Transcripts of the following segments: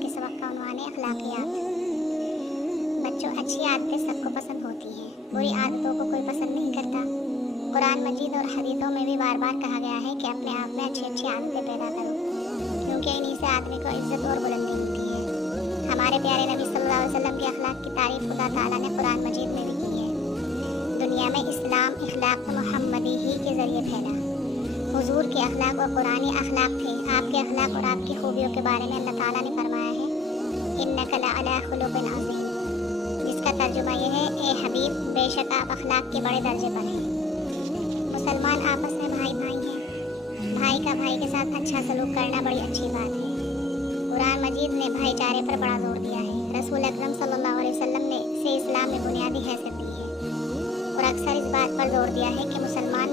के सबक का उन्वान है अखलाकियात। बच्चों, अच्छी आदतें सबको पसंद होती हैं, बुरी आदतों को कोई पसंद नहीं करता। कुरान मजीद और हदीथों में भी बार बार कहा गया है कि अपने आप में अच्छी अच्छी आदतें पैदा करो, क्योंकि इन्हीं से आदमी को इज्जत और बुलंदी मिलती है। हमारे प्यारे नबी सल्लल्लाहु अलैहि वसल्लम के अखलाक की तारीफ खुदा ताला ने कुरान मजीद में भी की है। दुनिया में इस्लाम इखलाक मुहम्मदी ही के ज़रिए फैला। हुजूर के अखलाक और कुरानी अखलाक थे। आपके अखलाक और आपकी खूबियों के बारे में अल्लाह ताला ने फरमाया है, इन्नका लअला खुलुक़िन अज़ीम, जिसका तर्जुमा यह है, ए हबीब, बेशक आप अखलाक के बड़े दर्जे पर हैं। मुसलमान आपस में भाई भाई हैं। भाई का भाई के साथ अच्छा सलूक करना बड़ी अच्छी बात है। कुरान मजीद ने भाईचारे पर बड़ा जोर दिया है। रसूल अकरम सल्लल्लाहु अलैहि वसल्लम ने इसे इस्लाम में बुनियादी हैसियत दी है और अक्सर इस बात पर जोर दिया है कि मुसलमान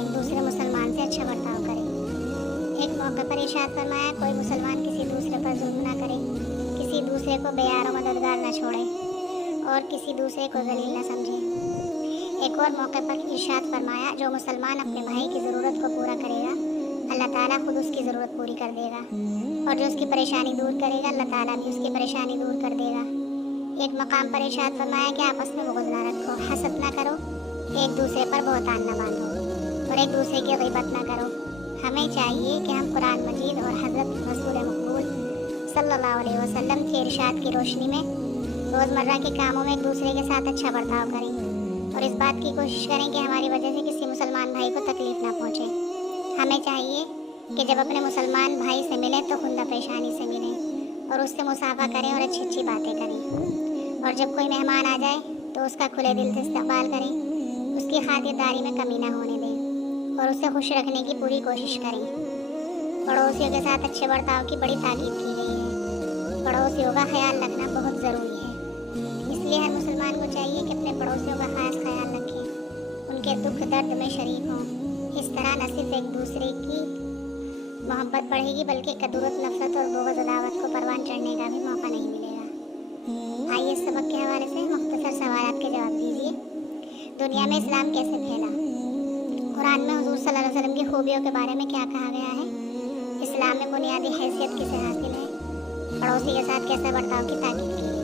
एक दूसरे मुसलमान से अच्छा बर्ताव करें। एक मौके पर इरशाद फरमाया, कोई मुसलमान किसी दूसरे पर जुल्म न करे, किसी दूसरे को बेयार और मददगार न छोड़े और किसी दूसरे को जलील न समझे। एक और मौके पर इरशाद फरमाया, जो मुसलमान अपने भाई की ज़रूरत को पूरा करेगा, अल्लाह ताला खुद उसकी ज़रूरत पूरी कर देगा, और जो उसकी परेशानी दूर करेगा, अल्लाह ताला भी उसकी परेशानी दूर कर देगा। एक मकाम पर इरशाद फरमाया कि आपस में बुग़्ज़ ना रखो, हसद ना करो, एक दूसरे पर बहतान न बांधो और एक दूसरे की ग़ीबत ना करो। हमें चाहिए कि हम कुरान मजीद और हज़रत रसूल मक़बूल सल्लल्लाहु अलैहि वसल्लम के इरशाद की रोशनी में रोज़मर्रा के कामों में एक दूसरे के साथ अच्छा बर्ताव करें और इस बात की कोशिश करें कि हमारी वजह से किसी मुसलमान भाई को तकलीफ़ ना पहुँचे। हमें चाहिए कि जब अपने मुसलमान भाई से मिलें तो खुंदा पेशानी से मिलें और उससे मुसाफा करें और अच्छी अच्छी बातें करें, और जब कोई मेहमान आ जाए तो उसका खुले दिल से इस्तकबाल करें, उसकी खातिरदारी में कमी ना होने दें और उसे खुश रखने की पूरी कोशिश करें। पड़ोसियों के साथ अच्छे बर्ताव की बड़ी ताकीद की गई है। पड़ोसियों का ख्याल रखना बहुत ज़रूरी है, इसलिए हर मुसलमान को चाहिए कि अपने पड़ोसियों का खास ख्याल रखें, उनके दुख दर्द में शरीक हों। इस तरह न सिर्फ एक दूसरे की मोहब्बत बढ़ेगी, बल्कि कदूरत, नफरत और बुग़्ज़ अदावत को परवान चढ़ने का भी मौका नहीं मिलेगा। आइए इस सबक के हवाले से मुख्तसर सवालात के जवाब दीजिए। दुनिया में इस्लाम कैसे फैला? कुरान में हुज़ूर सल्लल्लाहु अलैहि वसल्लम की खूबियों के बारे में क्या कहा गया है? इस्लाम में बुनियादी हैसियत किसे हासिल है? पड़ोसी के साथ कैसे बर्ताव की ताकीद की है?